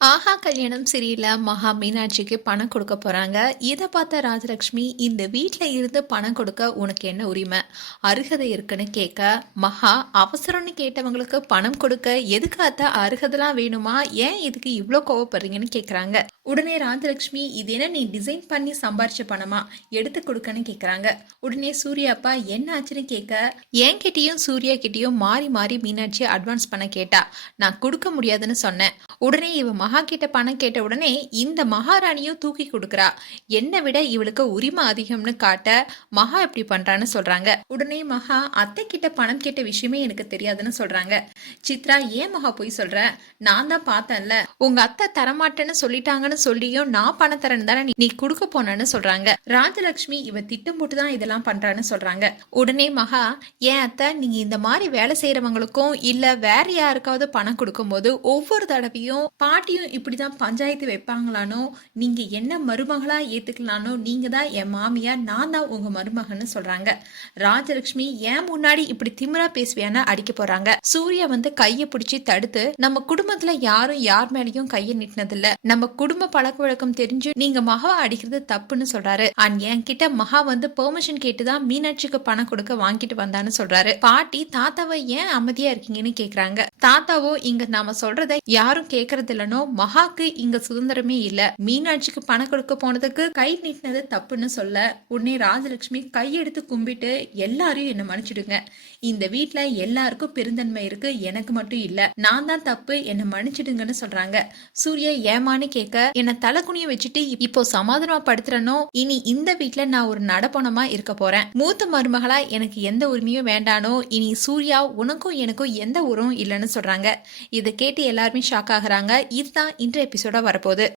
ஆஹா கல்யாணம் சரியில்லை மகா மீனாட்சிக்கு பணம் கொடுக்க போகிறாங்க இதை பார்த்த ராஜலக்ஷ்மி இந்த வீட்டில் இருந்து பணம் கொடுக்க உனக்கு என்ன உரிமை? அருகதை இருக்குன்னு கேட்க மகா அவசரம்னு கேட்டவங்களுக்கு பணம் கொடுக்க எதுக்காத்த அருகதெல்லாம் வேணுமா? ஏன் இதுக்கு இவ்வளோ கோவப்படுறீங்கன்னு கேட்குறாங்க உடனே ராஜலக்ஷ்மி இது என்ன நீ டிசைன் பண்ணி சம்பாரிச்ச பணமா? எடுத்து கொடுக்கன்னு கேட்குறாங்க உடனே சூர்யா அப்பா என்ன ஆச்சுன்னு கேட்க என்கிட்டயும் சூர்யா கிட்டேயும் மாறி மாறி மீனாட்சி அட்வான்ஸ் பண்ண கேட்டா நான் கொடுக்க முடியாதுன்னு சொன்னேன். உடனே இவன் மகா கிட்ட பணம் கேட்ட உடனே இந்த மகாராணியும் தூக்கி கொடுக்குறா. என்னை விட இவளுக்கு உரிமை அதிகம்னு காட்ட மகா இப்படி பண்றான்னு சொல்றாங்க. உடனே மகா அத்தை கிட்ட பணம் கேட்ட விஷயமே எனக்கு தெரியாதுன்னு சொல்றாங்க. சித்ரா ஏன் மகா போய் சொல்ற? நான் தான் பார்த்தேன்ல. உங்க அத்தை தரமாட்டேன்னு சொல்லிட்டாங்கன்னு சொல்லியும் நான் பணம் தரேன்னு தானே நீ- கொடுக்க போனேன்னு சொல்றாங்க. ராஜலக்ஷ்மி இவ திட்டம் போட்டு தான் இதெல்லாம் பண்றான்னு சொல்றாங்க. உடனே மகா ஏன் அத்தை நீங்க இந்த மாதிரி வேலை செய்யறவங்களுக்கும் இல்ல வேற யாருக்காவது பணம் கொடுக்கும்போது ஒவ்வொரு தடவையும் பாட்டியும் இப்படி தான் பஞ்சாயத்து வைப்பாங்களானோ நீங்க என்ன மருமகளா ஏத்துக்கலானோ நீங்க தான் என் மாமியார் நான் தான் உங்க மருமகன்னு சொல்றாங்க. ராஜலட்சுமி ஏன் முன்னாடி இப்படி திமிரா பேசுவியான்னு அடிக்க போறாங்க. சூர்யா வந்து கையை பிடிச்சி தடுத்து நம்ம குடும்பத்துல யாரும் யார் மேலயும் கையை நிட்டினதில்ல. நம்ம குடும்ப பழக்க வழக்கம் தெரிஞ்சு நீங்க மகா அடிக்கிறது தப்புன்னு சொல்றாரு. அண்ட் என்கிட்ட மகா வந்து பெர்மிஷன் கேட்டு தான் மீனாட்சிக்கு பணம் கொடுக்க வாங்கிட்டு வந்தான்னு சொல்றாரு. பாட்டி தாத்தாவை ஏன் அமைதியா இருக்கீங்கன்னு கேட்குறாங்க தாத்தாவோ இங்க நாம சொல்றத யாரும் கேட்கறது இல்லனோ மகாக்கு இங்க சுதந்திரமே இல்ல. மீனாட்சிக்கு பணம் கொடுக்க போனதுக்கு கை நீட்டினது தப்புன்னு சொல்ல உடனே ராஜலட்சுமி கையெடுத்து கும்பிட்டு எல்லாரையும் என்ன மன்னிச்சிடுங்க. இந்த வீட்டுல எல்லாருக்கும் பெருந்தன்மை இருக்கு எனக்கு மட்டும் இல்ல. நான் தான் தப்பு என்ன மன்னிச்சிடுங்கன்னு சொல்றாங்க. சூர்யா ஏமான்னு கேட்க என்ன தலைக்குனிய வச்சுட்டு இப்போ சமாதானமா படுத்துறனோ இனி இந்த வீட்டுல நான் ஒரு நடப்பணமா இருக்க போறேன். மூத்த மருமகளா எனக்கு எந்த உரிமையும் வேண்டானோ? இனி சூர்யா உனக்கும் எனக்கும் எந்த உறவும் இல்லைன்னு சொல்றாங்க. இதை கேட்டு எல்லாருமே ஷாக் ஆகுறாங்க. இதுதான் இன்றைய எபிசோட வரப்போகுது.